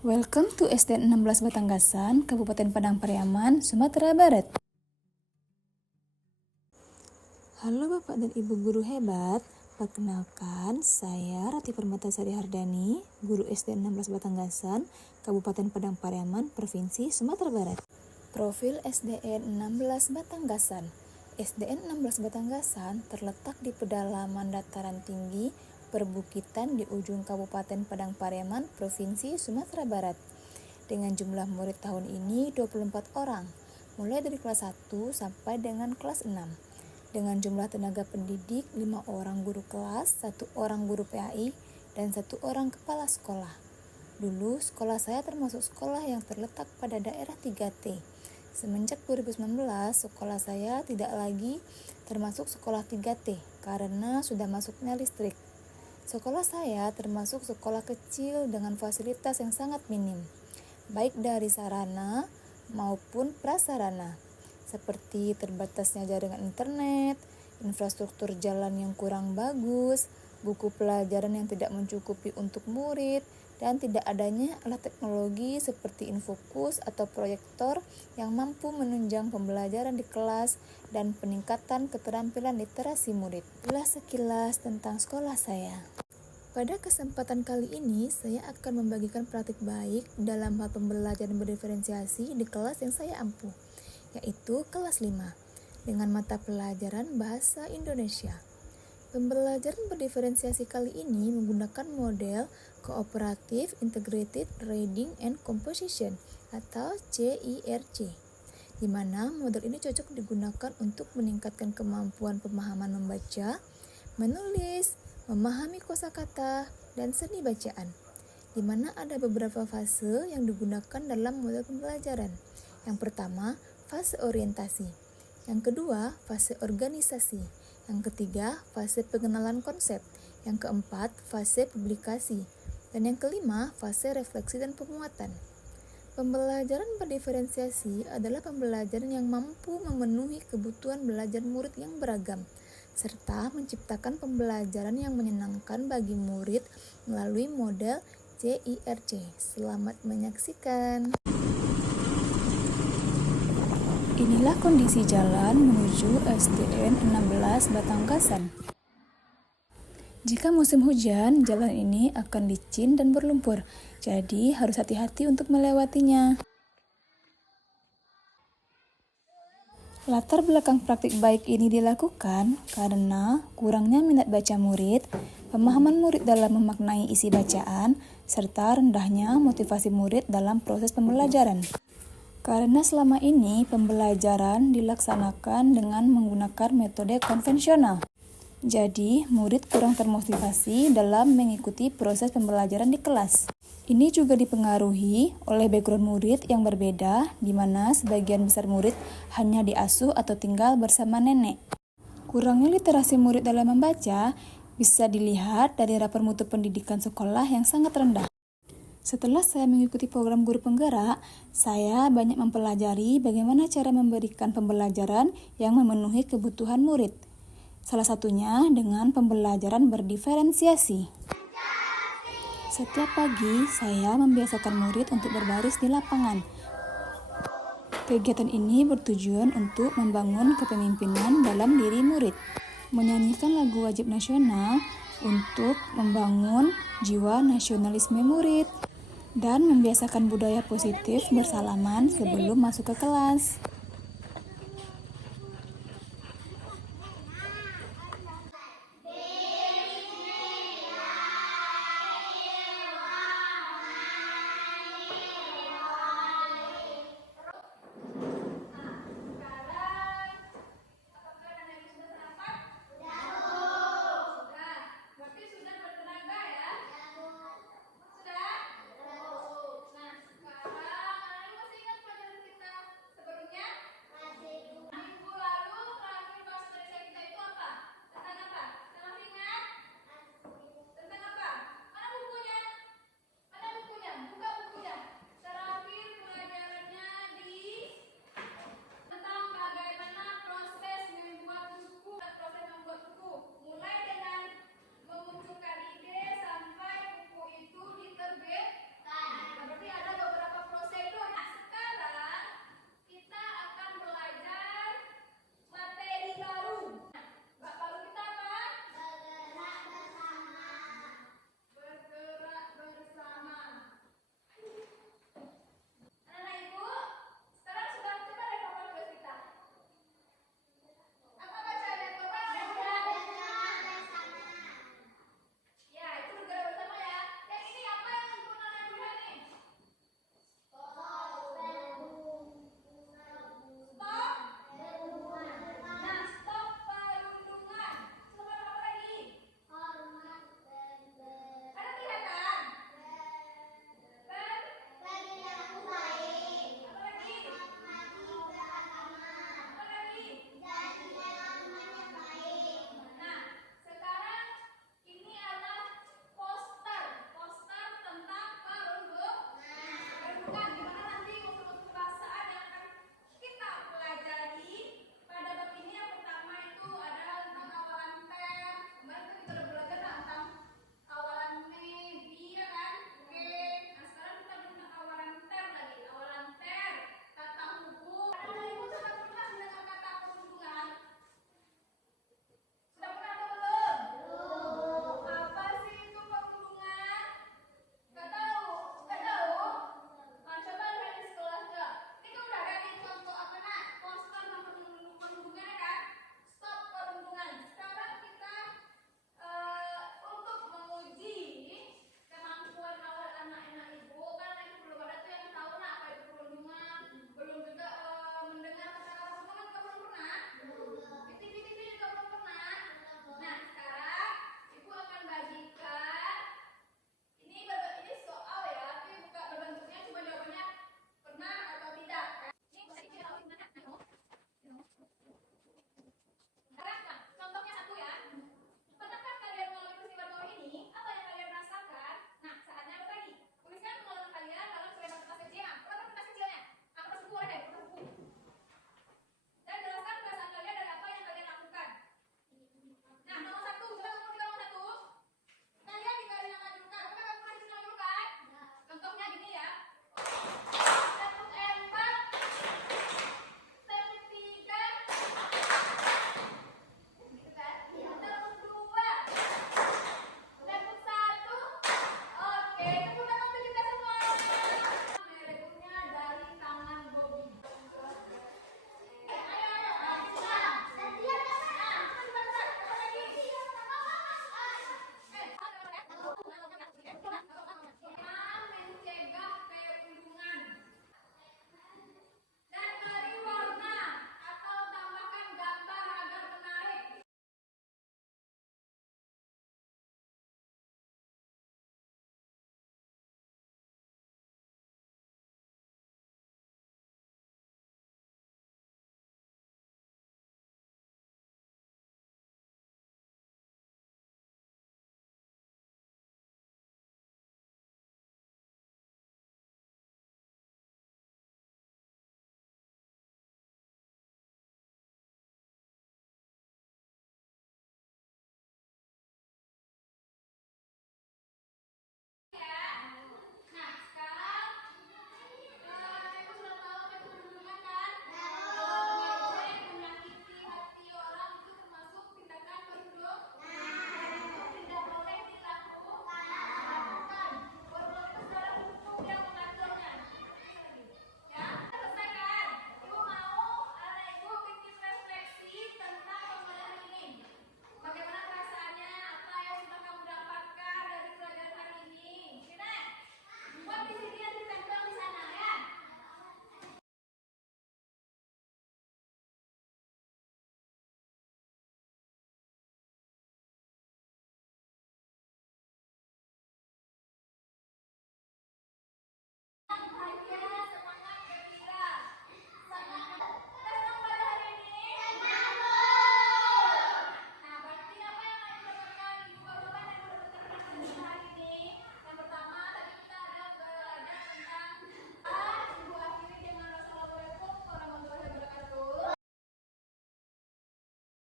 Welcome to SD 16 Batanggasan, Kabupaten Padang Pariaman, Sumatera Barat. Halo Bapak dan Ibu guru hebat, perkenalkan saya Rati Permatasari Hardani, guru SD 16 Batanggasan, Kabupaten Padang Pariaman, Provinsi Sumatera Barat. Profil SDN 16 Batanggasan. SDN 16 Batanggasan terletak di pedalaman dataran tinggi perbukitan di ujung Kabupaten Padang Pariaman, Provinsi Sumatera Barat. Dengan jumlah murid tahun ini 24 orang, mulai dari kelas 1 sampai dengan kelas 6. Dengan jumlah tenaga pendidik 5 orang guru kelas, 1 orang guru PAI, dan 1 orang kepala sekolah. Dulu sekolah saya termasuk sekolah yang terletak pada daerah 3T. Semenjak 2019, sekolah saya tidak lagi termasuk sekolah 3T karena sudah masuknya listrik. Sekolah saya termasuk sekolah kecil dengan fasilitas yang sangat minim, baik dari sarana maupun prasarana, seperti terbatasnya jaringan internet, infrastruktur jalan yang kurang bagus, buku pelajaran yang tidak mencukupi untuk murid, dan tidak adanya alat teknologi seperti infokus atau proyektor yang mampu menunjang pembelajaran di kelas dan peningkatan keterampilan literasi murid. Inilah sekilas tentang sekolah saya. Pada kesempatan kali ini, saya akan membagikan praktik baik dalam hal pembelajaran berdiferensiasi di kelas yang saya ampuh, yaitu kelas 5, dengan mata pelajaran Bahasa Indonesia. Pembelajaran berdiferensiasi kali ini menggunakan model Cooperative Integrated Reading and Composition atau CIRC, di mana model ini cocok digunakan untuk meningkatkan kemampuan pemahaman membaca, menulis, memahami kosakata, dan seni bacaan, di mana ada beberapa fase yang digunakan dalam model pembelajaran. Yang pertama, fase orientasi. Yang kedua, fase organisasi. Yang ketiga, fase pengenalan konsep. Yang keempat, fase publikasi. Dan yang kelima, fase refleksi dan pemuatan. Pembelajaran berdiferensiasi adalah pembelajaran yang mampu memenuhi kebutuhan belajar murid yang beragam, serta menciptakan pembelajaran yang menyenangkan bagi murid melalui model CIRC. Selamat menyaksikan. Inilah kondisi jalan menuju SDN 16 Batanggasan. Jika musim hujan, jalan ini akan licin dan berlumpur, jadi harus hati-hati untuk melewatinya. Latar belakang praktik baik ini dilakukan karena kurangnya minat baca murid, pemahaman murid dalam memaknai isi bacaan, serta rendahnya motivasi murid dalam proses pembelajaran. Karena selama ini pembelajaran dilaksanakan dengan menggunakan metode konvensional. Jadi, murid kurang termotivasi dalam mengikuti proses pembelajaran di kelas. Ini juga dipengaruhi oleh background murid yang berbeda, di mana sebagian besar murid hanya diasuh atau tinggal bersama nenek. Kurangnya literasi murid dalam membaca bisa dilihat dari rapor mutu pendidikan sekolah yang sangat rendah. Setelah saya mengikuti program guru penggerak, saya banyak mempelajari bagaimana cara memberikan pembelajaran yang memenuhi kebutuhan murid. Salah satunya dengan pembelajaran berdiferensiasi. Setiap pagi, saya membiasakan murid untuk berbaris di lapangan. Kegiatan ini bertujuan untuk membangun kepemimpinan dalam diri murid, menyanyikan lagu wajib nasional untuk membangun jiwa nasionalisme murid, dan membiasakan budaya positif bersalaman sebelum masuk ke kelas.